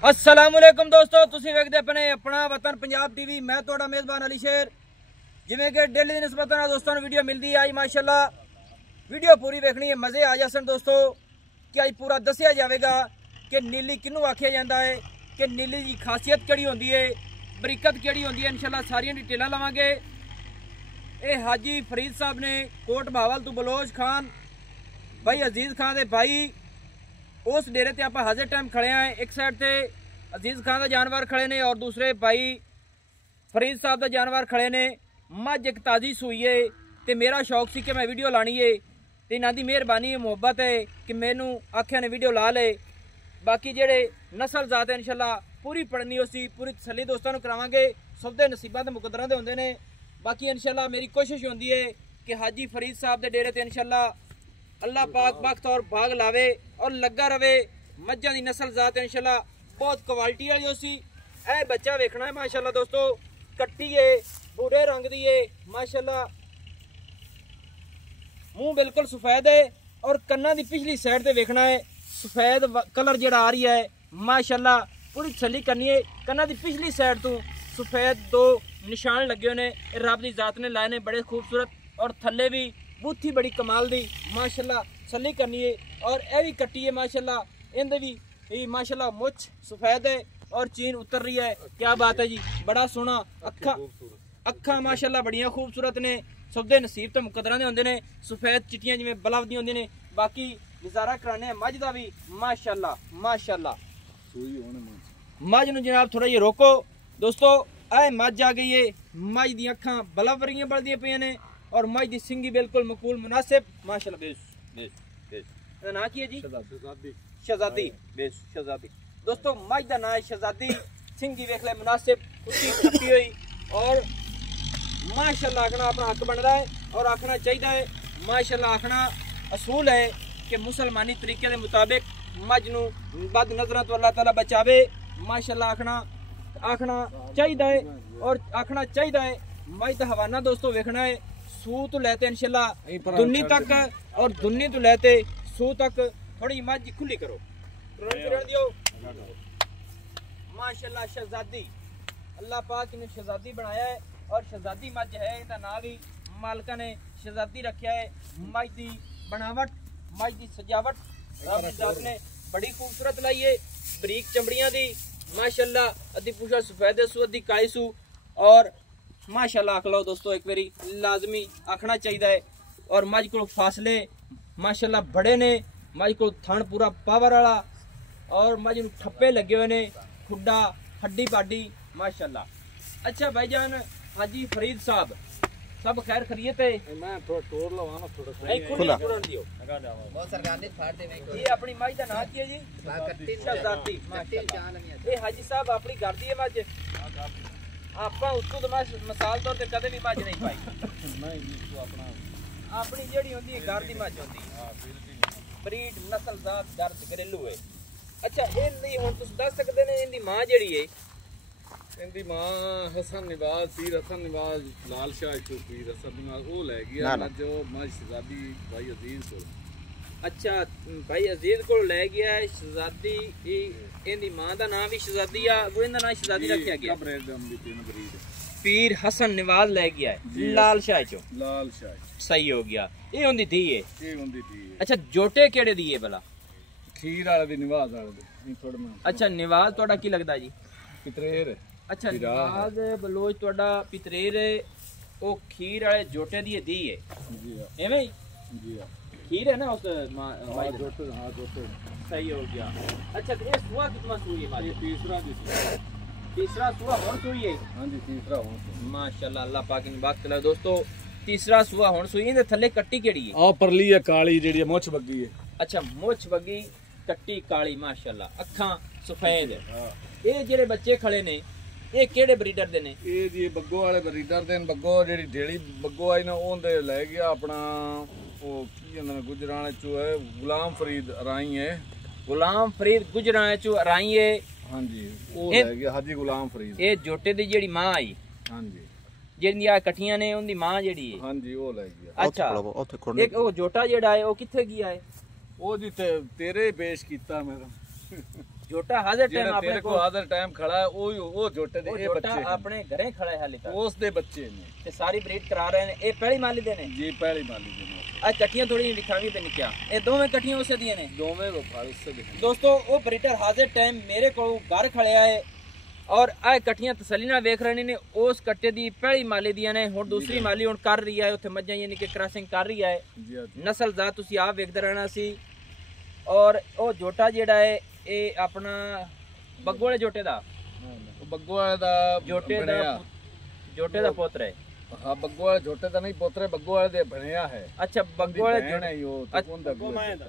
अस्सलामुअलैकुम दोस्तों, तुसीं वेखदे अपने अपना वतन पंजाब टीवी। मैं तुहाडा मेज़बान अली शेर। जिवें कि डेली दी निस्बत नाल दोस्तों नूं वीडियो मिलदी है। माशाअल्लाह वीडियो पूरी वेखनी है, मज़े आ जासन दोस्तों। कि अज पूरा दस्सिया जाएगा कि नीली किनू आखिया जाता है, कि नीली की खासियत केड़ी होंदी है, बरीकत केड़ी होंदी है। इंशाअल्लाह सारियां डिटेलां लवांगे। ये हाजी फरीद साहब ने कोट बहावल तो बलोच खान भाई अजीज खान के भाई उस डेरे ते आपां हाजिर टाइम खड़े हैं। एक साइड ते अजीज खान का जानवर खड़े ने और दूसरे भाई फरीद साहब का जानवर खड़े ने। मझ एक ताज़ी सूई है तो मेरा शौक सी कि मैं वीडियो लानी है, तो इन्हां दी मेहरबानी है, मुहब्बत है कि मैनू आख्या ने वीडियो ला ले। बाकी जेड़े नस्ल जात है इंशाअल्लाह पूरी पढ़नी उसी पूरी तसल्ली दोस्तों नूं करावांगे। सबदे नसीबां ते मुकद्दरां दे हुंदे ने। बाकी इंशाअल्लाह मेरी कोशिश होंदी है कि हाजी फरीद साहब के डेरे ते इंशाअल्लाह अल्लाह पाक वक्त और भाग लावे और लगा रवे। मज्जां दी नस्ल जात है इंशाअल्लाह बहुत क्वालिटी वाली उसी। ए बच्चा वेखना है माशाअल्लाह दोस्तों, कट्टी है, भूरे रंग दी है माशाअल्लाह। मुंह बिल्कुल सफेद है और कन्ना दी पिछली साइड ते वेखना है सफेद कलर जेड़ा आ रही है माशाअल्लाह। पूरी तसल्ली करनी है, कन्ना दी पिछली साइड तो सफेद दो निशान लगे ने रब दी जात ने लाए ने, बड़े खूबसूरत। और थल्ले भी बूथी बड़ी कमाल दी माशाअल्लाह तसल्ली करनी है। और यह भी कट्टी है माशाअल्लाह, इंदे भी माशाअल्लाह मुछ सफेद है और चीन उतर रही है। क्या बात है जी, बड़ा सोहना। अखा माशाअल्लाह बड़ियां खूबसूरत ने। सबदे नसीब तो मुकद्दरां दे हुंदे ने। सफेद चिट्टियां जिवें बल्ब दी हुंदियां ने। बाकी नज़ारा कराने मझ दा भी माशाअल्लाह माशाअल्लाह। मझ नूं जनाब थोड़ा जिहा रोको दोस्तों। ऐ मझ आ गई है, मझ दी अखां बल्ब वरियां बलदियां पियां ने और मझ दी सिंगी बिल्कुल मकूल मुनासिब माशाअल्लाह। बेस बेस बेस दा नाम की है जी? शहजादी। बेस शहजादी दोस्तों, मझ दा नाम है शहजादी। सिंगी वेख ले मुनासिब, उच्ची छपी हुई और माशाअल्लाह आखना अपना हक बन रहा है और आखना चाहिए है माशाअल्लाह। आखना असूल है कि मुसलमानी तरीके के मुताबिक मझ नूं बद नजरां तो अल्लाह ताला बचावे माशाअल्लाह। आखना चाहिए है और आखना चाहिए है। मझ दा हवाना दोस्तों वेखना है सू तो लेते इंशाअल्लाह दुन्नी तक और दुन्नी तो लेते सू तक थोड़ी मझ खुली करो दियो माशाअल्लाह। शहजादी अल्लाह पाक ने शहजादी बनाया है और शहजादी मझ है। इसका नाम भी मालका ने शहजादी रखा है। मझ की बनावट, मझ की सजावट रब जात ने बड़ी खूबसूरत लाई है। बरीक चमड़ियां दी माशाअल्लाह। अद्धी पूछा सफेद सू अद्धी काई सू और माशाअल्लाह आख लो दोस्तों एक बारी लाजमी आखना चाहिए है। और मझ को फासले माशाअल्लाह बड़े ने। मझ को थन पूरा पावर वाला और मझ नूं ठप्पे लगे हुए ने, खुड्डा हड्डी पाडी माशाअल्लाह। अच्छा भाईजान हाजी फरीद साहब सब खैर खैरियत है? मैं थोड़ा टोर लवा ना, थोड़ा नहीं खुला दियो बहुत सरकार ने फाड़ दे। ये अपनी मझ दा नाम की है जी? कट्टी शहजादी माशाअल्लाह। ये हाजी साहब अपनी घर दी है मझ? ਆਪਾਂ ਉਸ ਤੋਂ ਮਿਸਾਲ ਤੌਰ ਤੇ ਕਦੇ ਵੀ ਮੱਝ ਨਹੀਂ ਪਾਈ। ਨਹੀਂ ਆਪਣਾ ਆਪਣੀ ਜਿਹੜੀ ਹੁੰਦੀ ਹੈ ਘਰ ਦੀ ਮੱਝ ਹੁੰਦੀ ਹੈ, ਬਰੀਡ ਨਸਲ ਜ਼ਾਤ ਘਰ ਘਰੇਲੂ ਹੈ। ਅੱਛਾ ਇਹਦੀ ਹੁਣ ਤੁਸੀਂ ਦੱਸ ਸਕਦੇ ਨੇ ਇਹਦੀ ਮਾਂ ਜਿਹੜੀ ਹੈ? ਇਹਦੀ ਮਾਂ ਹਸਨ ਨਿਵਾਜ਼ ਪੀਰ ਹਸਨ ਨਿਵਾਜ਼ ਲਾਲ ਸ਼ਾਹ ਚੋ ਪੀਰ ਹਸਨ ਨਿਵਾਜ਼ ਉਹ ਲੈ ਗਿਆ ਜੋ ਮੱਝ ਸ਼ਹਜ਼ਾਦੀ ਭਾਈ ਅਜ਼ੀਜ਼ ਕੋਲ। अच्छा भाई अजीज को ले गया है शहजादी। इनदी मां दा नाम भी शहजादी आ, वो इनदा नाम शहजादी रखा गया। पीर हसन निवाज ले गया है लाल शाह चो। लाल शाह सही हो गया। ये हुंदी धी है? ये हुंदी धी है। अच्छा जोटे केड़े दी है भला? खीर वाले दी निवाज वाले दी थोड़ा में। अच्छा निवाज तोड़ा की लगदा जी? पितरेर। अच्छा निवाज बलोच तोड़ा पितरेर है, ओ खीर वाले जोटे दी धी है जी। एवें जी खीर है ना उस जोटे। हाँ जोटे सही हो गया। अच्छा ये सुआ कितना सुई है? ये तीसरा सुआ हुण सुई है? हाँ जी तीसरा हुण माशाअल्लाह। अल्लाह पाक ने बात चला दोस्तों, तीसरा सुआ हुण सुई है। थल्ले कट्टी केड़ी है? आ परली है काली जेड़ी मुछ बग्गी है। अच्छा मुछ बग्गी कट्टी काली माशाअल्लाह, अखां सफेद है। ये जेड़े बच्चे खड़े ने ये केड़े ब्रीडर दे ने? ये जी बग्गो वाले ब्रीडर दे। बग्गो जेड़ी ढेली बग्गो आई ना ओंदे ले गया अपना वो गुजराने चो है गुलाम फरीद राई है। गुलाम फरीद गुजराने चो राई है। हाँ जी वो ले गया हाजी गुलाम फरीद। ये जोटे दी जेड़ी मां आई? हाँ जी जेड़ियां कट्ठियां ने उनदी मां जेड़ी है? हाँ जी वो ले गया। अच्छा एक वो जोटा जेड़ा है वो किथे गया है? वो जी तेरे पेश कीता मेरा झोटा हाजिर टाइम ਜਿਹੜਾ ਆਪਣੇ ਤੇਰੇ ਕੋਲ ਕੋਲ ਹਾਜ਼ਰ ਟਾਈਮ ਖੜਾ ਹੈ ਉਹ ਝੋਟੇ ਦੇ ਇਹ झोटा ਬੱਚੇ ਆਪਣੇ ਘਰੇ ਖੜਾ ਹੈ ਹਾਲੇ ਤੱਕ ਉਸ ਦੇ ਬੱਚੇ ਨੇ ਤੇ ਸਾਰੀ ਬਰੀਡ ਕਰਾ ਰਹੇ ਨੇ ਇਹ ਪਹਿਲੀ ਮਾਲੀ ਦੇ ਨੇ ਜੀ ਪਹਿਲੀ ਮਾਲੀ ਦੇ ਨੇ ਆ ਇਕੱਠੀਆਂ ਥੋੜੀ ਦਿਖਾਵੀ ਤੇ ਨਿਕਿਆ ਇਹ ਦੋਵੇਂ ਇਕੱਠੀਆਂ ਉਸੇ ਦੀਆਂ ਨੇ ਦੋਵੇਂ ਵਫਾਰ ਉਸੇ ਦੇ ਦੋਸਤੋ ਉਹ ਬਰੀਡਰ ਹਾਜ਼ਰ ਟਾਈਮ ਮੇਰੇ ਕੋਲ ਘਰ ਖੜਿਆ ਹੈ ਔਰ ਆ ਇਕੱਠੀਆਂ ਤਸੱਲੀ ਨਾਲ ਵੇਖ ਰਹੇ ਨੇ ਉਸ ਕੱਟੇ ਦੀ ਪਹਿਲੀ ਮਾਲੀ ਦੀਆਂ ਨੇ ਹੁਣ ਦੂਸਰੀ ਮਾਲੀ ਹੁਣ ਕਰ ਰਹੀ ਹੈ ਉੱਥੇ ਮੱਝਾਂ ਯਾਨੀ ਕਿ ਕ੍ਰਾਸਿੰਗ ਕਰ ਰਹੀ ਹੈ ਜੀ ਨਸਲ ਦਾ ਤੁਸੀਂ ਆਪ ਵੇਖਦੇ ਰਹਿਣਾ ਸੀ ਔਰ ਉਹ ਝੋਟਾ ਜਿਹੜਾ ਹੈ ਇਹ ਆਪਣਾ ਬੱਗੂ ਵਾਲੇ ਝੋਟੇ ਦਾ ਬੱਗੂ ਵਾਲੇ ਦਾ ਝੋਟੇ ਦਾ ਪੁੱਤਰ ਹੈ ਹਾਂ ਬੱਗੂ ਵਾਲੇ ਝੋਟੇ ਦਾ ਨਹੀਂ ਪੁੱਤਰ ਬੱਗੂ ਵਾਲੇ ਦੇ ਬਣਿਆ ਹੈ ਅੱਛਾ ਬੱਗੂ ਵਾਲੇ ਝੋਟੇ ਹੀ ਉਹ ਉਹਦਾ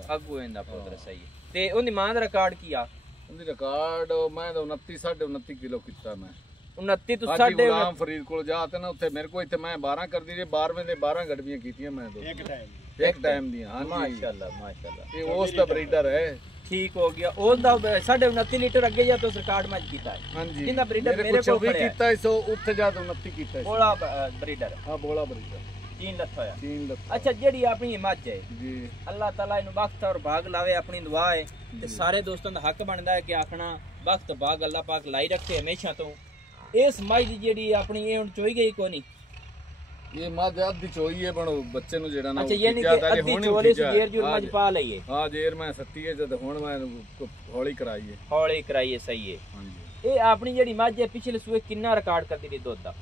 ਅੱਗੂ ਇਹਦਾ ਪੁੱਤਰ ਸਹੀ ਹੈ ਤੇ ਉਹਦੀ ਮਾਂ ਦਾ ਰਿਕਾਰਡ ਕੀ ਆ ਉਹਦੀ ਰਿਕਾਰਡ ਮੈਂ ਤਾਂ 29 29.5 ਕਿਲੋ ਕੀਤਾ ਮੈਂ 29 ਤੋਂ ਸਾਡੇ ਗੁਲਾਮ ਫਰੀਦ ਕੋਲ ਜਾ ਤੇ ਨਾ ਉੱਥੇ ਮੇਰੇ ਕੋਲ ਇੱਥੇ ਮੈਂ 12 ਕਰਦੀ ਰਹੀ 12ਵੇਂ ਦੇ 12 ਗੜਵੀਆਂ ਕੀਤੀਆਂ ਮੈਂ ਦੋ ਇੱਕ ਟਾਈਮ ਦੀਆਂ ਹਾਂ ਮਾਸ਼ਾਅੱਲਾ ਮਾਸ਼ਾਅੱਲਾ ਇਹ ਉਸ ਦਾ ਬਰੀਡਰ ਹੈ ਠੀਕ ਹੋ ਗਿਆ ਉਹਦਾ 29.5 ਲੀਟਰ ਅੱਗੇ ਜਾ ਤੋਂ ਰਿਕਾਰਡ ਮੈਚ ਕੀਤਾ ਹੈ ਹਾਂਜੀ ਜਿੰਦਾ ਬਰੀਡਰ ਮੇਰੇ ਕੋਲ ਵੀ ਕੀਤਾ ਇਸ ਉੱਥੇ ਜਾ ਤੋਂ 29 ਕੀਤਾ ਇਸ ਬੋਲਾ ਬਰੀਡਰ ਹਾਂ ਬੋਲਾ ਬਰੀਡਰ 3 ਲੱਖ ਹੋਇਆ 3 ਲੱਖ ਅੱਛਾ ਜਿਹੜੀ ਆਪਣੀ ਮੱਝ ਹੈ ਜੀ ਅੱਲਾਹ ਤਾਲਾ ਇਹਨੂੰ ਬਖਤ ਔਰ ਭਾਗ ਲਾਵੇ ਆਪਣੀ ਦੁਆ ਹੈ ਤੇ ਸਾਰੇ ਦੋਸਤਾਂ ਦਾ ਹੱਕ ਬਣਦਾ ਹੈ ਕਿ ਆਖਣਾ ਬਖਤ ਭਾਗ ਅੱਲਾਹ ਪਾਕ ਲਾਈ ਰੱਖੇ ਹਮੇਸ਼ਾ ਤੋਂ ਇਸ ਮੱਝ ਦੀ ਜਿਹੜੀ ਆਪਣੀ ਇਹ ਹੁਣ ਚੋਈ ਗਈ ਕੋਨੀ ਇਹ ਮੱਝ ਅੱਧੀ ਚੋਈ ਹੈ ਬਣੋ ਬੱਚੇ ਨੂੰ ਜਿਹੜਾ ਨਾ ਅੱਛਾ ਯਾਨੀ ਕਿ ਅੱਧੀ ਚੋਲੀ ਸੀ ਜੇਰ ਜੁਰ ਮੱਝ ਪਾ ਲਈਏ ਹਾਂ ਜੇਰ ਮੈਂ ਸੱਤੀ ਹੈ ਜਦ ਹੁਣ ਮੈਂ ਹੌਲੀ ਕਰਾਈਏ ਹੌਲੀ ਕਰਾਈਏ ਸਹੀ ਹੈ ਹਾਂਜੀ ਇਹ ਆਪਣੀ ਜਿਹੜੀ ਮੱਝ ਹੈ ਪਿਛਲੇ ਸੂਏ ਕਿੰਨਾ ਰਿਕਾਰਡ ਕਰਦੀ ਰਹੀ ਦੁੱਧ ਦਾ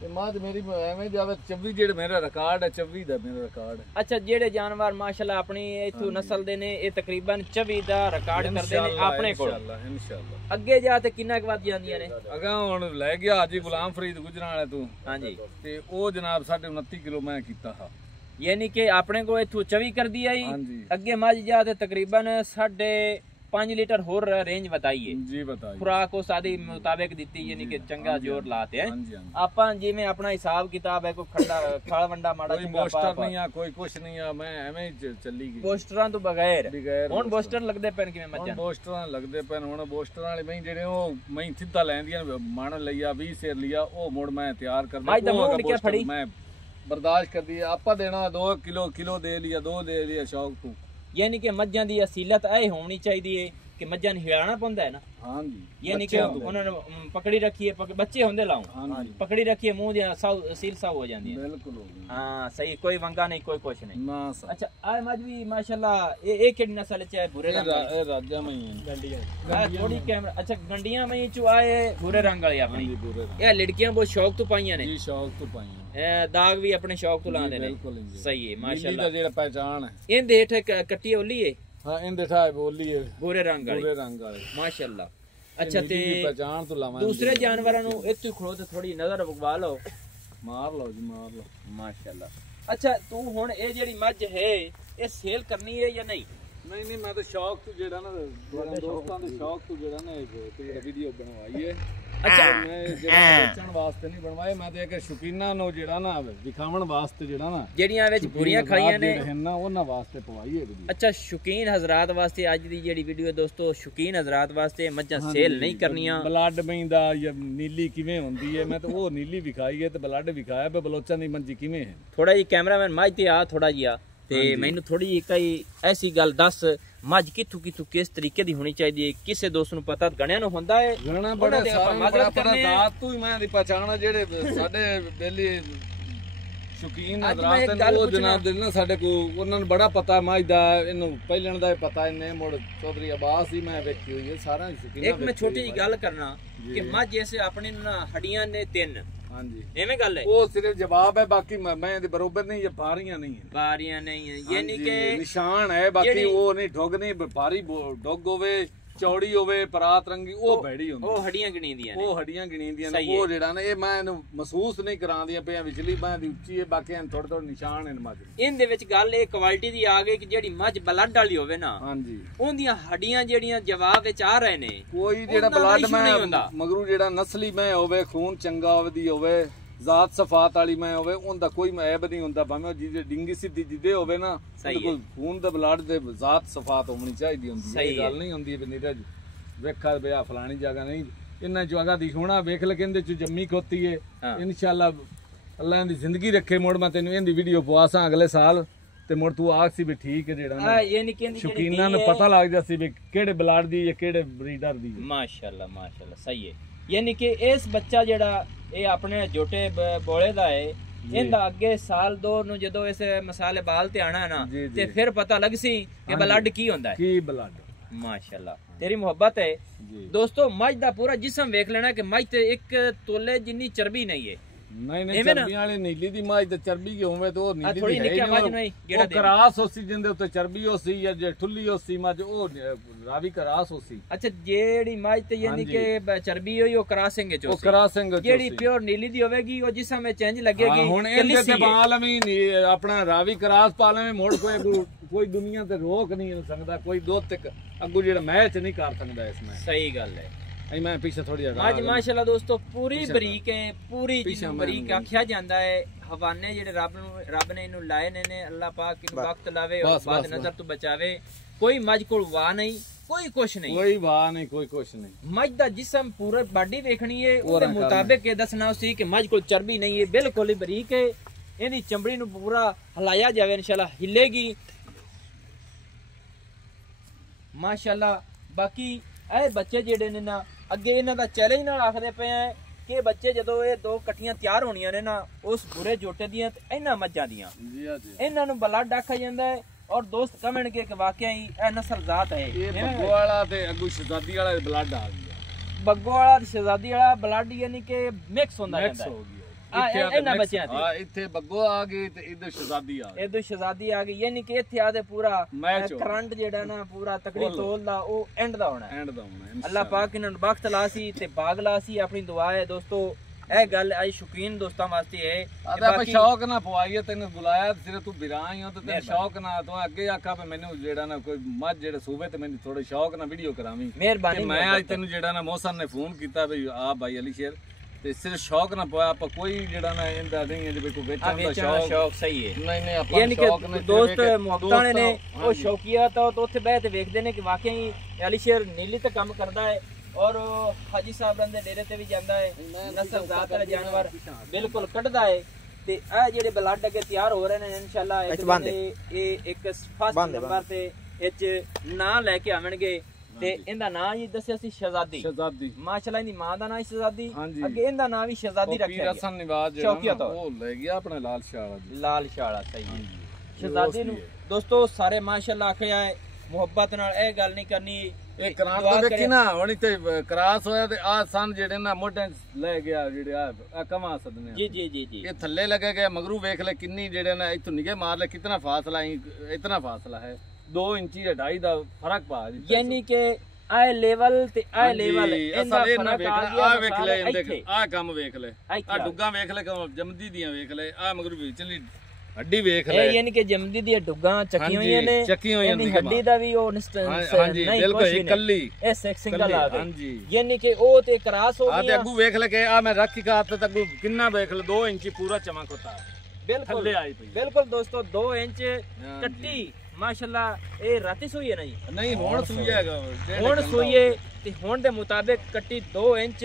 ਤੇ ਮੱਝ ਮੇਰੀ ਐਵੇਂ ਜਾਵੇ 24 ਜਿਹੜਾ ਮੇਰਾ ਰਿਕਾਰਡ ਹੈ 24 ਦਾ ਮੇਰਾ ਰਿਕਾਰਡ ਅੱਛਾ ਜਿਹੜੇ ਜਾਨਵਰ ਮਾਸ਼ਾਅੱਲਾ ਆਪਣੀ ਇਥੋਂ ਨਸਲ ਦੇ ਨੇ ਇਹ ਤਕਰੀਬਨ 24 ਦਾ ਰਿਕਾਰਡ ਕਰਦੇ ਨੇ ਆਪਣੇ ਕੋਲ ਇਨਸ਼ਾਅੱਲਾ ਅੱਗੇ ਜਾ ਤੇ ਕਿੰਨਾ ਕੁ ਵੱਧ ਜਾਂਦੀਆਂ ਨੇ ਅਗਾ ਹੁਣ ਲੈ ਗਿਆ ਅੱਜ ਗੁਲਾਮ ਫਰੀਦ ਗੁਜਰਾਂ ਵਾਲੇ ਤੂੰ ਹਾਂਜੀ ਤੇ ਉਹ ਜਨਾਬ 29.5 ਕਿਲੋ ਮੈਂ ਕੀਤਾ ਹਾਂ ਯਾਨੀ ਕਿ ਆਪਣੇ ਕੋਲ ਇਥੋਂ 24 ਕਰਦੀ ਆਈ ਹਾਂਜੀ ਅੱਗੇ ਮੱਝ ਜਾ ਤੇ ਤਕਰੀਬਨ 5.5 ਲੀਟਰ ਹੋਰ ਰੇਂਜ बताइए ਜੀ ਬਤਾਈਏ खुराक को सादी मुताबिक ਦਿੱਤੀ ਯਾਨੀ ਕਿ ਚੰਗਾ ਜ਼ੋਰ ਲਾਤੇ ਹੈ ਹਾਂਜੀ ਹਾਂਜੀ ਆਪਾਂ ਜਿਵੇਂ ਆਪਣਾ ਹਿਸਾਬ ਕਿਤਾਬ ਹੈ ਕੋਈ ਖੰਡਾ ਖਾਲ ਵੰਡਾ ਮਾੜਾ ਕੋਈ ਚੰਗਾ ਪੋਸਟਰ ਨਹੀਂ ਆ ਕੋਈ ਕੁਛ ਨਹੀਂ ਆ ਮੈਂ ਐਵੇਂ ਹੀ ਚੱਲੀ ਗਈ ਪੋਸਟਰਾਂ ਤੋਂ ਬਗੈਰ ਬਗੈਰ ਹੁਣ ਪੋਸਟਰ ਲੱਗਦੇ ਪੈਣ ਕਿਵੇਂ ਹੁਣ ਮੱਝਾਂ ਪੋਸਟਰਾਂ ਲੱਗਦੇ ਪੈਣ ਹੁਣ ਪੋਸਟਰਾਂ ਵਾਲੇ ਮੈਂ ਜਿਹੜੇ ਉਹ ਮੈਂ ਸਿੱਧਾ ਲੈਂਦੀਆਂ ਮਣ ਲਈਆ 20 ਸਿਰ ਲਿਆ ਉਹ ਮੁੜ ਮੈਂ ਤਿਆਰ ਕਰਦਾ ਮੱਝ ਦਾ ਮੂੰਹ ਨਿੱਕਿਆ ਫੜੀ ਮੈਂ ਬਰਦਾਸ਼ਤ ਕਰਦੀ ਆਪਾਂ ਦੇਣਾ 2 ਕਿਲੋ ਦੇ ਲਿਆ 2 ਦੇ ਲਿਆ ਸ਼ੌਕ ਤੂੰ ਯਾਨੀ ਕਿ ਮੱਝਾਂ ਦੀ ਅਸੀਲਤ ਇਹ ਹੋਣੀ ਚਾਹੀਦੀ ਹੈ ਕਿ ਮੱਝਾਂ ਨੂੰ ਹਿਲਾਣਾ ਪੈਂਦਾ ਹੈ ਨਾ ਹਾਂਜੀ ਯਾਨੀ ਕਿ ਉਹਨਾਂ ਨੂੰ ਪਕੜੀ ਰੱਖੀਏ ਬੱਚੇ ਹੁੰਦੇ ਲਾਉ ਪਕੜੀ ਰੱਖੀਏ ਮੂੰਹ ਦੀਆਂ ਸੀਲ ਸਾਹ ਹੋ ਜਾਂਦੀਆਂ ਬਿਲਕੁਲ ਹਾਂ ਸਹੀ ਕੋਈ ਵੰਗਾ ਨਹੀਂ ਕੋਈ ਕੁਛ ਨਹੀਂ ਨਾ ਸਰ ਅੱਛਾ ਆ ਮੱਝ ਵੀ ਮਾਸ਼ਾਅੱਲਾ ਇਹ ਕਿਹੜੀ ਨਸਲ ਚ ਹੈ ਭੂਰੇ ਰੰਗ ਇਹ ਰਾਜਾ ਮੈਂ ਗੰਡੀਆਂ ਥੋੜੀ ਕੈਮਰਾ ਅੱਛਾ ਗੰਡੀਆਂ ਮੈਂ ਚ ਆਏ ਭੂਰੇ ਰੰਗ ਵਾਲੀ ਆਪਣੀ ਇਹ ਲੜਕੀਆਂ ਬਹੁਤ ਸ਼ੌਕ ਤੋਂ ਪਾਈਆਂ ਨੇ ਜੀ ਸ਼ੌਕ ਤੋਂ ਪਾਈਆਂ ਇਹ ਦਾਗ ਵੀ ਆਪਣੇ ਸ਼ੌਕ ਤੋਂ ਲਾਉਂਦੇ ਨੇ ਬਿਲਕੁਲ ਸਹੀ ਹੈ ਮਾਸ਼ਾਅੱਲਾ ਦਾ ਜਿਹੜਾ ਪਹਿਚਾਨ ਹੈ ਇਹਦੇ ਹੇਠ ਕੱਟੀ ਹੋਲੀ ਹੈ ਹਾਂ ਇਹਦੇ ਠਾਏ ਬੋਲੀ ਹੈ ਭੂਰੇ ਰੰਗ ਵਾਲੀ ਵਾਲੇ ਮਾਸ਼ਾਅੱਲਾ ਅੱਛਾ ਤੇ ਪਹਿਚਾਨ ਤੋਂ ਲਾਵਾਂ ਦੂਸਰੇ ਜਾਨਵਰਾਂ ਨੂੰ ਇੱਥੇ ਖੜੋ ਤੇ ਥੋੜੀ ਨਜ਼ਰ ਵਗਵਾ ਲਓ ਮਾਰ ਲਓ ਜੀ ਮਾਰ ਲਓ ਮਾਸ਼ਾਅੱਲਾ ਅੱਛਾ ਤੂੰ ਹੁਣ ਇਹ ਜਿਹੜੀ ਮੱਝ ਹੈ ਇਹ ਸੇਲ ਕਰਨੀ ਹੈ ਜਾਂ ਨਹੀਂ ਨਹੀਂ ਮੈਂ ਤਾਂ ਸ਼ੌਕ ਤੋਂ ਜਿਹੜਾ ਨਾ ਦੋਸਤਾਂ ਦੇ ਸ਼ੌਕ ਤੋਂ ਜਿਹੜਾ ਨਾ ਇੱਕ ਵੀਡੀਓ ਬਣਵਾਈ ਹੈ ਅੱਛਾ ਮੈਂ ਜਿਹੜਾ ਵੇਚਣ ਵਾਸਤੇ ਨਹੀਂ ਬਣਵਾਏ ਮੈਂ ਤਾਂ ਇੱਕ ਸ਼ੌਕੀਨਾਂ ਨੂੰ ਜਿਹੜਾ ਨਾ ਦਿਖਾਉਣ ਵਾਸਤੇ ਜਿਹੜਾ ਨਾ ਜਿਹੜੀਆਂ ਵਿੱਚ ਬੁਰੀਆਂ ਖੜੀਆਂ ਨੇ ਨਾ ਉਹਨਾਂ ਵਾਸਤੇ ਪਵਾਈ ਹੈ ਵੀਡੀਓ ਅੱਛਾ ਸ਼ੌਕੀਨ ਹਜ਼ਰਤ ਵਾਸਤੇ ਅੱਜ ਦੀ ਜਿਹੜੀ ਵੀਡੀਓ ਦੋਸਤੋ ਸ਼ੌਕੀਨ ਹਜ਼ਰਤ ਵਾਸਤੇ ਮੱਝਾਂ ਸੇਲ ਨਹੀਂ ਕਰਨੀਆਂ ਬਲੱਡ ਪੈਂਦਾ ਜਾਂ ਨੀਲੀ ਕਿਵੇਂ ਹੁੰਦੀ ਹੈ ਮੈਂ ਤਾਂ ਉਹ ਨੀਲੀ ਵਿਖਾਈ ਹੈ ਤੇ ਬਲੱਡ ਵਿਖਾਇਆ ਤੇ ਬਲੋਚਾਂ ਦੀ ਮੰਜੀ ਕਿਵੇਂ ਹੈ ਥੋੜਾ ਜਿਹਾ ਕੈਮਰਾਮੈਨ ਮੱਝ ਤੇ ਆ ਥੋੜਾ ਜਿਹਾ ਤੇ ਮੈਨੂੰ ਥੋੜੀ ਜਿਹੀ ਕਈ ਐਸੀ ਗੱਲ ਦੱਸ ਮੱਝ ਕਿੱਥੋਂ ਕਿਸ ਤਰੀਕੇ ਦੀ ਹੋਣੀ ਚਾਹੀਦੀ ਹੈ ਕਿਸੇ ਦੋਸਤ ਨੂੰ ਪਤਾ ਗਣਿਆਂ ਨੂੰ ਹੁੰਦਾ ਹੈ ਗਣਾ ਬੜਾ ਸਾਰਾ ਪਤਾ ਦਾਤ ਤੋਂ ਹੀ ਮੈਂ ਦੀ ਪਛਾਣ ਜਿਹੜੇ ਸਾਡੇ ਬੇਲੀ ਸ਼ੌਕੀਨ ਹਜ਼ਰਤ ਨੇ ਉਹ ਜਨਾਬ ਦੇ ਨਾ ਸਾਡੇ ਕੋ ਉਹਨਾਂ ਨੂੰ ਬੜਾ ਪਤਾ ਮੱਝ ਦਾ ਇਹਨੂੰ ਪਹਿਲਣ ਦਾ ਪਤਾ ਇਹਨੇ ਮੁੜ ਚੌਧਰੀ ਆਬਾਸ ਹੀ ਮੈਂ ਵੇਖੀ ਹੋਈ ਹੈ ਸਾਰਾ ਸ਼ੌਕੀਨਾਂ ਇੱਕ ਮੈਂ ਛੋਟੀ ਜਿਹੀ ਗੱਲ ਕਰਨਾ ਕਿ ਮੱਝ ਐਸੇ ਆਪਣੇ ਹੱਡੀਆਂ ਨੇ 3 ਹਾਂਜੀ ਐਵੇਂ ਗੱਲ ਹੈ ਉਹ ਸਿਰਫ ਜਵਾਬ ਹੈ ਬਾਕੀ ਮੈਂ ਇਹਦੇ ਬਰੋਬਰ ਨਹੀਂ ਇਹ ਬਾਰੀਆਂ ਨਹੀਂ ਹੈ ਬਾਰੀਆਂ ਨਹੀਂ ਹੈ ਯਾਨੀ ਕਿ ਨਿਸ਼ਾਨ ਹੈ ਬਾਕੀ ਉਹ ਨਹੀਂ ਠੁੱਗ ਨਹੀਂ ਭਾਰੀ ਡੁੱਗ ਹੋਵੇ ਚੌੜੀ ਹੋਵੇ ਪਰਾਤ ਰੰਗੀ ਉਹ ਬੈੜੀ ਹੁੰਦੀ ਉਹ ਹੱਡੀਆਂ ਗਿਣੀਂਦੀਆਂ ਨੇ ਉਹ ਹੱਡੀਆਂ ਗਿਣੀਂਦੀਆਂ ਨੇ ਉਹ ਜਿਹੜਾ ਨਾ ਇਹ ਮੈਂ ਇਹਨੂੰ ਮਹਿਸੂਸ ਨਹੀਂ ਕਰਾਉਂਦੀਆਂ ਪਿਆ ਵਿਚਲੀ ਬਾਹ ਦੀ ਉੱਚੀ ਹੈ ਬਾਕੀ ਥੋੜੇ ਥੋੜੇ ਨਿਸ਼ਾਨ ਨੇ ਮੱਝ ਇਹਦੇ ਵਿੱਚ ਗੱਲ ਇਹ ਕੁਆਲਿਟੀ ਦੀ ਆ ਗਈ ਕਿ ਜਿਹੜੀ ਮੱਝ ਬਲੱਡ ਵਾਲੀ ਹੋਵੇ ਨਾ ਹਾਂਜੀ ਉਹਦੀਆਂ ਹੱਡੀਆਂ ਜਿਹੜੀਆਂ ਜਵਾਬ ਵਿੱਚ ਆ ਰਹੇ ਨੇ ਕੋਈ ਜਿਹੜਾ ਬਲੱਡ ਮੈਂ ਮਗਰੂ ਜਿਹੜਾ ਨਸਲੀ ਮੈਂ ਹੋਵੇ ਖੂਨ ਚੰਗਾ ਹੋਵੇ ਹੋਵੇ ਜ਼ਾਤ ਸਫਾਤ ਵਾਲੀ ਮੈਂ ਹੋਵੇ ਉਹਦਾ ਕੋਈ ਐਬ ਨਹੀਂ ਹੁੰਦਾ ਭਾਵੇਂ ਜਿਹਦੇ ਡਿੰਗੀ ਸਿੱਧੀ ਜਿੱਦੇ ਹੋਵੇ ਨਾ ਕੋਈ ਖੂਨ ਦਾ ਬਲੱਡ ਦੇ ਜ਼ਾਤ ਸਫਾਤ ਹੋਣੀ ਚਾਹੀਦੀ ਹੁੰਦੀ ਹੈ ਇਹ ਗੱਲ ਨਹੀਂ ਹੁੰਦੀ ਵੀ ਨੀਰਜ ਵੇਖਾ ਬਿਆ ਫਲਾਣੀ ਜਗ੍ਹਾ ਨਹੀਂ ਇਹਨਾਂ ਜਗ੍ਹਾ ਦੀ ਹੋਣਾ ਵੇਖ ਲੈ ਕਹਿੰਦੇ ਚ ਜੰਮੀ ਖੋਤੀ ਹੈ ਇਨਸ਼ਾਅੱਲਾ ਅੱਲਾਹ ਦੀ ਜ਼ਿੰਦਗੀ ਰੱਖੇ ਮੋੜ ਮੈਂ ਤੈਨੂੰ ਇਹਦੀ ਵੀਡੀਓ ਪਵਾਸਾਂ ਅਗਲੇ ਸਾਲ ਤੇ ਮੁੜ ਤੂੰ ਆਖ ਸੀ ਵੀ ਠੀਕ ਹੈ ਜਿਹੜਾ ਨਾ ਇਹ ਨਹੀਂ ਕਹਿੰਦੀ ਸ਼ੌਕੀਨਾਂ ਨੂੰ ਪਤਾ ਲੱਗ ਜਾ ਸੀ ਵੀ ਕਿਹੜੇ ਬਲਾਡ ਦੀ ਜਾਂ ਕਿਹੜੇ ਬਰੀਡਰ ਦੀ। ਮਾਸ਼ਾਅੱਲਾ ਮਾਸ਼ਾਅੱਲਾ ਸਹੀ ਹੈ। ਯਾਨੀ ਕਿ ਇਸ ਬੱਚਾ ਜਿਹੜਾ ਇਹ ਆਪਣੇ ਜੋਟੇ ਬੋਲੇ ਦਾ ਹੈ, ਇਹਦਾ ਅੱਗੇ ਸਾਲ 2 ਨੂੰ ਜਦੋਂ ਇਸ ਮਸਾਲੇ ਬਾਲ ਤੇ ਆਣਾ ਨਾ ਤੇ ਫਿਰ ਪਤਾ ਲੱਗ ਸੀ ਕਿ ਬਲੱਡ ਕੀ ਹੁੰਦਾ ਹੈ, ਕੀ ਬਲੱਡ। ਮਾਸ਼ਾਅੱਲਾ ਤੇਰੀ ਮੁਹੱਬਤ ਹੈ। ਦੋਸਤੋ ਮੱਝ ਦਾ ਪੂਰਾ ਜਿਸਮ ਵੇਖ ਲੈਣਾ ਕਿ ਮੱਝ ਤੇ 1 ਤੋਲੇ ਜਿੰਨੀ ਚਰਬੀ ਨਹੀਂ ਹੈ। ਨਹੀਂ ਚਰਬੀ ਵਾਲੀ ਨੀਲੀ ਦੀ ਮਾਝ ਤੇ ਚਰਬੀ ਕਿ ਹੋਵੇ ਤੇ ਉਹ ਨੀਲੀ ਦੀ ਹੈ ਨਹੀਂ, ਉਹ ਕਰਾਸ ਹੋਸੀ ਜਿੰਦੇ ਉੱਤੇ ਚਰਬੀ ਹੋਸੀ ਜਾਂ ਜੇ ਠੁੱਲੀ ਹੋਸੀ ਮੱਝ ਉਹ ਰਾਵੀ ਕਰਾਸ ਹੋਸੀ। ਅੱਛਾ ਜਿਹੜੀ ਮਾਝ ਤੇ ਯਾਨੀ ਕਿ ਚਰਬੀ ਹੋਈ ਉਹ ਕਰਾਸਿੰਗ ਚ, ਉਹ ਕਰਾਸਿੰਗ ਚ ਜਿਹੜੀ ਪਿਓਰ ਨੀਲੀ ਦੀ ਹੋਵੇਗੀ ਉਹ ਜਿਸਮ ਵਿੱਚ ਚੇਂਜ ਲੱਗੇਗੀ। ਹੁਣ ਇਹਦੇ ਤੇ ਬਾਲ ਵੀ ਆਪਣਾ ਰਾਵੀ ਕਰਾਸ ਪਾ ਲਵੇਂ ਮੋੜ ਕੋਈ ਦੁਨੀਆ ਤੇ ਰੋਕ ਨਹੀਂ ਸਕਦਾ, ਕੋਈ ਦੁੱਧ ਤੱਕ ਅੱਗੂ ਜਿਹੜਾ ਮੈਚ ਨਹੀਂ ਕਰ ਸਕਦਾ ਇਸमें। ਸਹੀ ਗੱਲ ਹੈ। मैं पीछे थोड़ी आज माशाल्लाह दोस्तों पूरी बरीक है, पूरी बरीक आख्या जाता है। हवाने जेडे रब ने इन्हू लाए ने अल्लाह पाक इन्हू वक्त लावे और बाद नजर तो बचावे। कोई मज कोल वाह नहीं, कोई कुछ नहीं, कोई वाह नहीं, कोई कुछ नहीं। मज दा जिस्म पूरा बॉडी देखनी है उसके मुताबिक दसना उसी कि मज कोल चर्बी नहीं है, बिल्कुल ही बरीक है। इहदी चमड़ी नू पूरा हिलाया जावे इंशाल्लाह हिलेगी माशाल्लाह। बाकी ए बच्चे जेडे ने ना ਅੱਗੇ ਇਹਨਾਂ ਦਾ ਚੈਲੰਜ ਨਾਲ ਆਖਦੇ ਪਏ ਆ ਕਿ ਬੱਚੇ ਜਦੋਂ ਇਹ 2 ਇਕੱਠੀਆਂ ਤਿਆਰ ਹੋਣੀਆਂ ਨੇ ਨਾ ਉਸ ਪੂਰੇ ਜੋਟੇ ਦੀਆਂ ਤੇ ਇਹਨਾਂ ਮੱਝਾਂ ਦੀਆਂ ਇਹਨਾਂ ਨੂੰ ਬਲੱਡ ਆਖਿਆ ਜਾਂਦਾ ਹੈ। ਔਰ ਦੋਸਤ ਕਮਣਗੇ ਕਿ ਵਾਕਿਆ ਹੀ ਇਹ ਨਸਲ ਜ਼ਾਤ ਹੈ। ਇਹ ਬੱਗੋ ਵਾਲਾ ਤੇ ਅੱਗੂ ਸ਼ਹਜ਼ਾਦੀ ਵਾਲਾ ਬਲੱਡ ਆ ਗਿਆ। ਬੱਗੋ ਵਾਲਾ ਤੇ ਸ਼ਹਜ਼ਾਦੀ ਵਾਲਾ ਬਲੱਡ ਯਾਨੀ ਕਿ ਮਿਕਸ ਹੁੰਦਾ ਜਾਂਦਾ ਹੈ। ਇਹਨਾਂ ਬੱਚਿਆਂ ਦੀ ਇੱਥੇ ਬੱਗੋ ਆ ਗਈ ਤੇ ਇਧਰ ਸ਼ਹਜ਼ਾਦੀ ਆ ਗਈ, ਇਧਰ ਸ਼ਹਜ਼ਾਦੀ ਆ ਗਈ ਯਾਨੀ ਕਿ ਇੱਥੇ ਆਦੇ ਪੂਰਾ ਕਰੰਟ ਜਿਹੜਾ ਨਾ ਪੂਰਾ ਤਕੜੀ ਤੋਲ ਦਾ ਉਹ ਐਂਡ ਦਾ ਹੋਣਾ ਹੈ। ਅੱਲਾਹ ਪਾਕ ਇਹਨਾਂ ਨੂੰ ਬਖਤ ਲਾ ਸੀ ਤੇ ਬਾਗ ਲਾ ਸੀ। ਆਪਣੀ ਦੁਆ ਹੈ ਦੋਸਤੋ ਇਹ ਗੱਲ ਅੱਜ ਸ਼ੌਕੀਨ ਦੋਸਤਾਂ ਵਾਸਤੇ ਹੈ। ਆਪਾਂ ਸ਼ੌਕ ਨਾ ਪਵਾਈਏ, ਤੈਨੂੰ ਬੁਲਾਇਆ ਸਿਰ ਤੂੰ ਬਿਰਾਈ ਹੋ ਤੇ ਤੈਨੂੰ ਸ਼ੌਕ ਨਾ ਤੂੰ ਅੱਗੇ ਆਖਾ ਵੀ ਮੈਨੂੰ ਜਿਹੜਾ ਨਾ ਕੋਈ ਮੱਝ ਜਿਹੜੇ ਸੂਬੇ ਤੇ ਮੈਨੂੰ ਥੋੜੇ ਸ਼ੌਕ ਨਾਲ ਵੀਡੀਓ ਕਰਾਵੀਂ। ਮਿਹਰਬਾਨੀ। ਮੈਂ ਅੱਜ ਤੈਨੂੰ ਜਿਹੜਾ ਨਾ ਮੋਹਸਨ ਨੇ ਫੋਨ ਕੀਤਾ ਵੀ ਆ ਭਾਈ ਅਲੀ ਸ਼ੇਰ ਤੇ ਸਿਰ ਸ਼ੌਕ ਨਾ ਪਾਇਆ ਆਪਾਂ ਕੋਈ ਜਿਹੜਾ ਨਾ ਇਹਦਾ ਨਹੀਂ ਹੈ ਜਿਵੇਂ ਕੋਈ ਵੇਚਣ ਦਾ ਸ਼ੌਕ ਸਹੀ ਹੈ। ਨਹੀਂ ਆਪਾਂ ਸ਼ੌਕ ਨਹੀਂ ਦੋਸਤ ਮੁਹੱਬਤਾਂ ਵਾਲੇ ਨੇ ਉਹ ਸ਼ੌਕੀਆ ਤਾਂ ਉੱਥੇ ਬਹਿ ਤੇ ਵੇਖਦੇ ਨੇ ਕਿ ਵਾਕਿਆ ਹੀ ਅਲੀ ਸ਼ੇਰ ਨੀਲੀ ਤੇ ਕੰਮ ਕਰਦਾ ਹੈ ਔਰ ਹਾਜੀ ਸਾਹਿਬ ਦੇ ਡੇਰੇ ਤੇ ਵੀ ਜਾਂਦਾ ਹੈ। ਨਸਲ ਜ਼ਾਤ ਵਾਲਾ ਜਾਨਵਰ ਬਿਲਕੁਲ ਕੱਢਦਾ ਹੈ ਤੇ ਇਹ ਜਿਹੜੇ ਬਲੱਡ ਅੱਗੇ ਤਿਆਰ ਹੋ ਰਹੇ ਨੇ ਇਨਸ਼ਾਅੱਲਾ ਇਹ ਇੱਕ ਫਸਟ ਨੰਬਰ ਤੇ ਇਹ ਨਾਂ ਲੈ ਕੇ ਆਵਣਗੇ ਤੇ ਇਹਦਾ ਨਾਂ ਹੀ ਦੱਸਿਆ ਸੀ ਸ਼ਹਜ਼ਾਦੀ। ਸ਼ਹਜ਼ਾਦੀ ਮਾਸ਼ਾਅੱਲਾ ਇਹਦੀ ਮਾਂ ਦਾ ਨਾਂ ਸ਼ਹਜ਼ਾਦੀ, ਅੱਗੇ ਇਹਦਾ ਨਾਂ ਵੀ ਸ਼ਹਜ਼ਾਦੀ ਰੱਖਿਆ ਗਿਆ। ਹਸਨ ਨਿਵਾਜ਼ ਜਿਹੜਾ ਉਹ ਲੈ ਗਿਆ ਆਪਣੇ ਲਾਲ ਸ਼ਾਹ ਵਾਲਾ ਜੀ, ਲਾਲ ਸ਼ਾਹ ਵਾਲਾ ਸਹੀ ਸ਼ਹਜ਼ਾਦੀ ਨੂੰ ਦੋਸਤੋ ਸਾਰੇ ਮਾਸ਼ਾਅੱਲਾ ਆਖਿਆ ਹੈ ਮੁਹੱਬਤ ਨਾਲ ਇਹ ਗੱਲ ਨਹੀਂ ਕਰਨੀ। ਇਹ ਕਰਾਸ ਤੋਂ ਵੇਖੀ ਨਾ ਹੁਣ ਇੱਥੇ ਕਰਾਸ ਹੋਇਆ ਤੇ ਆ ਸਨ ਜਿਹੜੇ ਨਾ ਮੋਢੇ ਲੈ ਗਿਆ ਜਿਹੜੇ ਆ ਕਮਾ ਸਦਨੇ ਜੀ ਜੀ ਜੀ ਜੀ ਇਹ ਥੱਲੇ ਲੱਗੇ ਗਿਆ ਮਗਰੂ ਵੇਖ ਲੈ ਕਿੰਨੀ ਜਿਹੜੇ ਨਾ ਇੱਥੋਂ ਨਿਗੇ ਮਾਰ ਲੈ ਕਿੰਨਾ ਫਾਸਲਾ ਇਤਨਾ ਫਾਸਲਾ ਹੈ 2 ਇੰਚੀ 2.5 ਦਾ ਫਰਕ ਪਾ ਯਾਨੀ ਕਿ ਆਏ ਲੈਵਲ ਤੇ ਆਏ ਲੈਵਲ ਇਹਦਾ ਫਰਕ ਆ ਵੇਖ ਲੈ ਇਹਦੇ ਆ ਕੰਮ ਵੇਖ ਲੈ ਆ ਡੁੱਗਾ ਵੇਖ ਲੈ ਜਮਦੀ ਦੀਆਂ ਵੇਖ ਲੈ ਆ ਮਗਰੂ ਵਿਚਲੀ ਹੱਡੀ ਵੇਖ ਲੈ ਯਾਨੀ ਕਿ ਜਮਦੀ ਦੀਆਂ ਡੁੱਗਾ ਚੱਕੀਆਂ ਹੋਈਆਂ ਨੇ ਇਹਦੀ ਹੱਡੀ ਦਾ ਵੀ ਉਹ ਹਾਂਜੀ ਬਿਲਕੁਲ ਇਕੱਲੀ ਇਹ ਸਿੰਗਲ ਆ ਗਈ ਯਾਨੀ ਕਿ ਉਹ ਤੇ ਕਰਾਸ ਹੋ ਗਿਆ ਆ ਤੇ ਅੱਗੂ ਵੇਖ ਲੈ ਕਿ ਆ ਮੈਂ ਰੱਖ ਕੇ ਕਾਤ ਤੇ ਅੱਗੂ ਕਿੰਨਾ ਵੇਖ ਲੈ 2 ਇੰਚੀ ਪੂਰਾ ਚਮਕ ਹੁੰਦਾ ਬਿਲਕੁਲ ਥੱਲੇ ਆਈ ਪਈ ਬਿਲਕੁਲ ਦੋਸਤੋ 2 ਇੰਚ ਕੱਟੀ ਮਾਸ਼ਾਅੱਲਾ ਇਹ ਰਾਤੀ ਸੂਈ ਹੈ ਨਹੀਂ ਹੁਣ ਸੂਈ ਹੈਗਾ ਹੁਣ ਸੂਈ ਹੈ ਤੇ ਹੁਣ ਦੇ ਮੁਤਾਬਿਕ ਕੱਟੀ 2 ਇੰਚ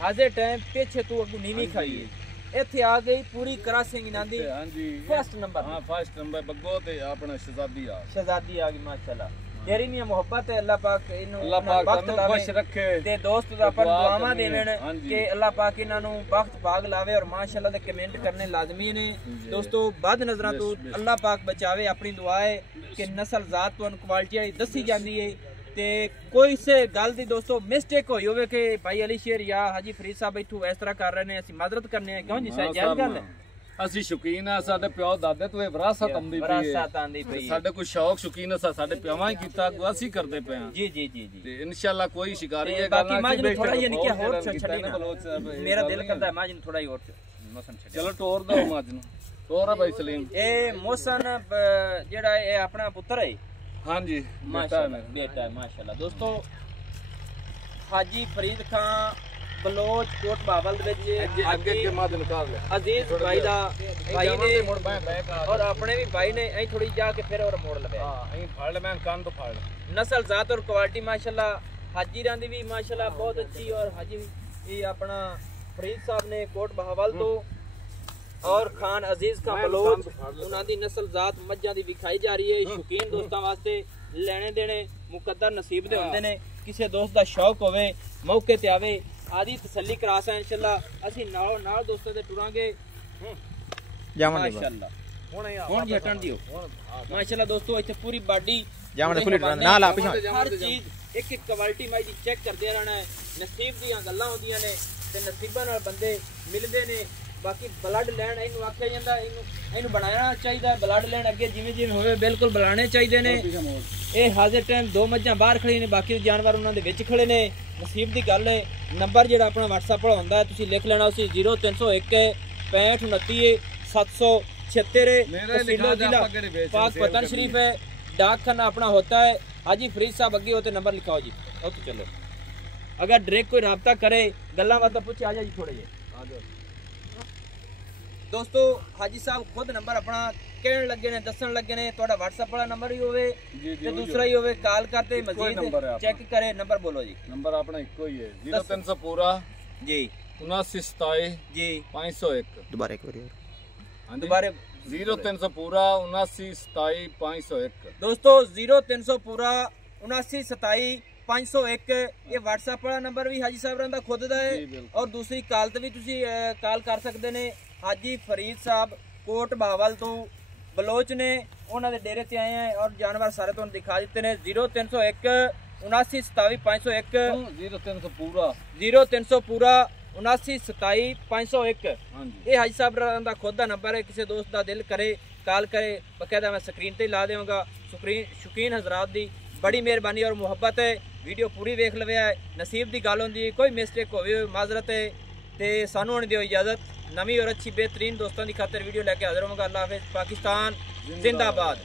ਹਾਜ਼ਰ ਟਾਈਮ ਪਿੱਛੇ ਤੂੰ ਅੱਗੂ ਨੀਵੀਂ ਖਾਈ ਹੈ ਇੱਥੇ ਆ ਗਈ ਪੂਰੀ ਕਰਾਸਿੰਗ ਇਹਨਾਂ ਦੀ ਹਾਂਜੀ ਫਸਟ ਨੰਬਰ ਹਾਂ ਫਸਟ ਨੰਬਰ ਬੱਗੋ ਤੇ ਆਪਣਾ ਸ਼ਹਜ਼ਾਦੀ ਆ ਗਈ ਮਾਸ਼ਾਅੱਲਾ। ਤੇਰੀ ਨੀ ਮੁਹੱਬਤ ਹੈ ਅੱਲਾਹ ਪਾਕ ਇਹਨੂੰ ਬਖਤ ਖੁਸ਼ ਰੱਖੇ ਤੇ ਦੋਸਤ ਦਾ ਆਪਾਂ ਦੁਆਵਾਂ ਦੇਣ ਕਿ ਅੱਲਾਹ ਪਾਕ ਇਹਨਾਂ ਨੂੰ ਬਖਤ ਪਾਕ ਲਾਵੇ ਔਰ ਮਾਸ਼ਾਅੱਲਾ ਦੇ ਕਮੈਂਟ ਕਰਨੇ ਲਾਜ਼ਮੀ ਨੇ ਦੋਸਤੋ ਬਦ ਨਜ਼ਰਾਂ ਤੋਂ ਅੱਲਾਹ ਪਾਕ ਬਚਾਵੇ। ਆਪਣੀ ਦੁਆ ਹੈ ਕਿ ਨਸਲ ਜ਼ਾਤ ਤੁਹਾਨੂੰ ਕੁਆਲਿਟੀ ਵਾਲੀ ਦੱਸੀ ਜਾਂਦੀ ਹੈ ਤੇ ਕੋਈ ਸੇ ਗੱਲ ਦੀ ਦੋਸਤੋ ਮਿਸਟੇਕ ਹੋਈ ਹੋਵੇ ਕਿ ਭਾਈ ਅਲੀ ਸ਼ੇਰ ਜਾਂ ਹਾਜੀ ਫਰੀਦ ਸਾਹਿਬ ਇੱਥੋਂ ਇਸ ਤਰ੍ਹਾਂ ਕਰ ਰਹੇ ਨੇ ਅਸੀਂ ਮਾਜ਼ਰਤ ਕਰਨੇ ਆ ਕਿਉਂ ਜੀ ਸਹੀ ਜਾਇਜ਼ ਗੱਲ ਹੈ। ਅਸੀਂ ਸ਼ੌਕੀਨ ਆ ਸਾਡੇ ਪਿਓ ਦਾਦੇ ਤੋਂ ਇਹ ਵਿਰਾਸਤ ਆਉਂਦੀ ਪਈ ਹੈ ਸਾਡੇ ਕੋਈ ਸ਼ੌਕ ਸ਼ੌਕੀਨ ਸਾਡੇ ਪਿਓਾਂ ਹੀ ਕੀਤਾ ਅਸੀਂ ਕਰਦੇ ਪਏ ਆ ਜੀ ਜੀ ਜੀ ਤੇ ਇਨਸ਼ਾਅੱਲਾ ਕੋਈ ਸ਼ਿਕਾਰੀ ਇਹ ਗੱਲ ਨਾ ਬਾਕੀ ਮਾਝ ਥੋੜਾ ਯਾਨੀ ਕਿ ਹੋਰ ਛੱਡੀ ਨਾ ਮੇਰਾ ਦਿਲ ਕਰਦਾ ਹੈ ਮਾਝ ਨੂੰ ਥੋੜਾ ਹੀ ਹੋਰ ਮੋਸਨ ਛੱਡ ਚਲੋ ਟੋਰ ਦੋ ਮਾਝ ਨੂੰ ਟੋਰ ਆ ਭਾਈ ਸਲੀਮ ਇਹ ਮੋਸਨ ਜਿਹੜਾ ਇਹ ਆਪਣਾ ਪੁੱਤਰ ਹੈ ਹਾਂਜੀ ਮਾਸ਼ਾਅੱਲਾ ਬੇਟਾ ਹੈ ਮਾਸ਼ਾਅੱਲਾ। ਦੋਸਤੋ ਹਾਜੀ ਫਰੀਦ ਖਾਨ ਬਲੋਚ ਕੋਟ ਬਾਵਲ ਦੇ ਵਿੱਚ ਅੱਗੇ ਮਾਦ ਨਿਕਾਲ ਲਿਆ ਅਜ਼ੀਜ਼ ਭਾਈ ਦਾ ਭਾਈ ਨੇ ਔਰ ਆਪਣੇ ਵੀ ਭਾਈ ਨੇ ਐਂ ਥੋੜੀ ਜਾ ਕੇ ਫਿਰ ਔਰ ਮੋੜ ਲਵੇ ਹਾਂ ਐਂ ਫੜ ਲੈ ਮੈਂ ਕੰਨ ਤੋਂ ਫੜ ਨਸਲ ਜ਼ਾਤ ਔਰ ਕੁਆਲਿਟੀ ਮਾਸ਼ਾਅੱਲਾ ਹਾਜੀਰਾਂ ਦੀ ਵੀ ਮਾਸ਼ਾਅੱਲਾ ਬਹੁਤ ਅੱਛੀ ਔਰ ਹਾਜੀ ਇਹ ਆਪਣਾ ਫਰੀਦ ਸਾਹਿਬ ਨੇ ਕੋਟ ਬਾਵਲ ਤੋਂ और खान अजीज का बलोच उन्हां दी नस्ल जात मज्जां दी विखाई जा रही है। शौकीन दोस्तां वास्ते लेने देने मुकद्दर नसीब दे होंदे ने। किसी दोस्त दा शौक होवे मौके ते आवे आदि तसल्ली करासा इंशाल्लाह असी नाल दोस्तां दे टुरांगे माशाअल्लाह। हुण जटन दियो माशाअल्लाह दोस्तों इत्थे पूरी बाडी जामन फुल ना ला पिछा हर चीज एक एक क्वालिटी माई दी चेक करदे रहना है। नसीब दियां गल्लां होंदियां ने ते नसीबां नाल बंदे मिलदे ने। बाकी ब्लड लैंड इनू आख्या जांदा इनू बनाना चाहिए। ब्लड लैंड अगे जिवें जिवें होवे बिल्कुल बुलाने चाहिए ने। ये हाजिर टाइम दो मज्जां बाहर खड़ी ने बाकी जानवर उन्हां दे विच खड़े ने। नसीब दी गल है। नंबर जिहड़ा अपना WhatsApp पर होंदा है तुसीं लिख लेना उसी 0301 65 29 776 जिला पाक पतन शरीफ है। डाक खाना अपना होता है। हाजी फरीद साहब अगे होते नंबर लिखाओ जी। ओके चलो अगर डायरेक्ट कोई रब्ता करे गल्लां बातां पूछे आ जा जी थोड़े जे दोस्तों। हाजी साहब खुद नंबर अपना कहन लगे ने दसन लगे ने तुहाडा WhatsApp वाला नंबर ही होवे ते दूसरा ही होवे कॉल करते मजीद चेक करे। नंबर बोलो जी। नंबर अपना इको ही है 0300 पूरा जी 7927 जी 501 दोबारा एक बार दोबारा 0300 पूरा 7927 501 दोस्तों 0300 पूरा 7927 501 ये WhatsApp वाला नंबर भी हाजी साहब रंदा खुद दा है। और दूसरी कॉल ते भी तुसी कॉल कर सकते ने। हाजी फरीद साहब कोट बहावल तो बलोच ने उन्होंने डेरे से आए हैं और जानवर सारे तो दिखा देते हैं। 0301 7927 501 0300 पूरा 0300 पूरा 7927 501 ये हाजी साहब का खुद का नंबर है। किसी दोस्त का दिल करे कॉल करे बकायदा मैं स्क्रीन ते ला देवांगा। शौकीन हजरात दी बड़ी मेहरबानी और मुहब्बत है। वीडियो पूरी वेख लवे है। नसीब की गल होंदी कोई मिस्टेक होवे माजरत है ते सानू होने दियो इजाजत। नवी और अच्छी बेहतरीन दोस्तों की खातिर वीडियो लेके हाजिर होवांगा। अल्लाह हाफिज़। पाकिस्तान जिंदाबाद।